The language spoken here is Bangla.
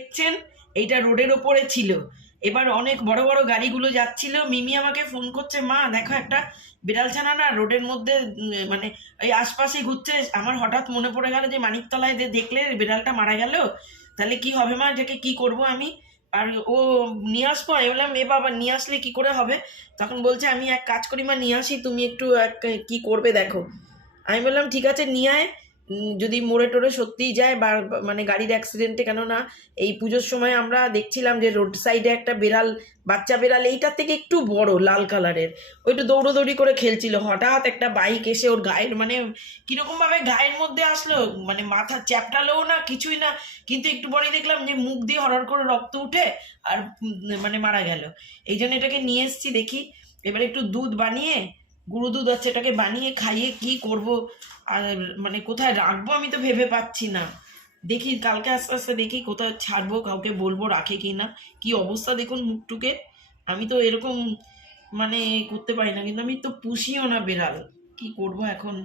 দেখছেন এইটা রোডের ওপরে ছিল। এবার অনেক বড় বড় গাড়িগুলো যাচ্ছিল, মিমি আমাকে ফোন করছে, মা দেখো একটা বিড়াল ছানা না রোডের মধ্যে মানে ওই আশপাশে ঘুরছে। আমার হঠাৎ মনে পড়ে গেল যে মানিকতলায় যে দেখলে বিড়ালটা মারা গেল, তাহলে কি হবে মা, এটাকে কি করব আমি? আর ও নিয়ে আসবো? আমি বললাম এ বাবা নিয়ে আসলে কি করে হবে? তখন বলছে আমি এক কাজ করি মা, নিয়ে আসি, তুমি একটু কি করবে দেখো। আমি বললাম ঠিক আছে নিয়ে আয়। যদি মোড়ে টোড়ে সত্যিই যায় বা মানে গাড়ির অ্যাক্সিডেন্টে, কেননা এই পুজোর সময় আমরা দেখছিলাম যে রোড সাইডে একটা বেড়াল, বাচ্চা বেড়াল এইটার থেকে একটু বড়, লাল কালারের, ওইটা দৌড়োদৌড়ি করে খেলছিল। হঠাৎ একটা বাইক এসে ওর গায়ের মানে কীরকমভাবে গায়ের মধ্যে আসলো, মানে মাথা চ্যাপটালেও না, কিছুই না, কিন্তু একটু পরেই দেখলাম যে মুখ দিয়ে হরহর করে রক্ত উঠে আর মানে মারা গেল। এই জন্য এটাকে নিয়ে এসেছি, দেখি এবার একটু দুধ বানিয়ে, গুঁড়ো দুধ আছে, এটাকে বানিয়ে খাইয়ে কি করব, আর মানে কোথায় রাখবো আমি তো ভেবে পাচ্ছি না। দেখি কালকে আস্তে আস্তে দেখি কোথায় ছাড়বো, কাউকে বলবো রাখে কি না। কি অবস্থা দেখুন মুখটুকে। আমি তো এরকম মানে করতে পারি না, কিন্তু আমি তো পুষিও না বেড়াল, কি করব এখন।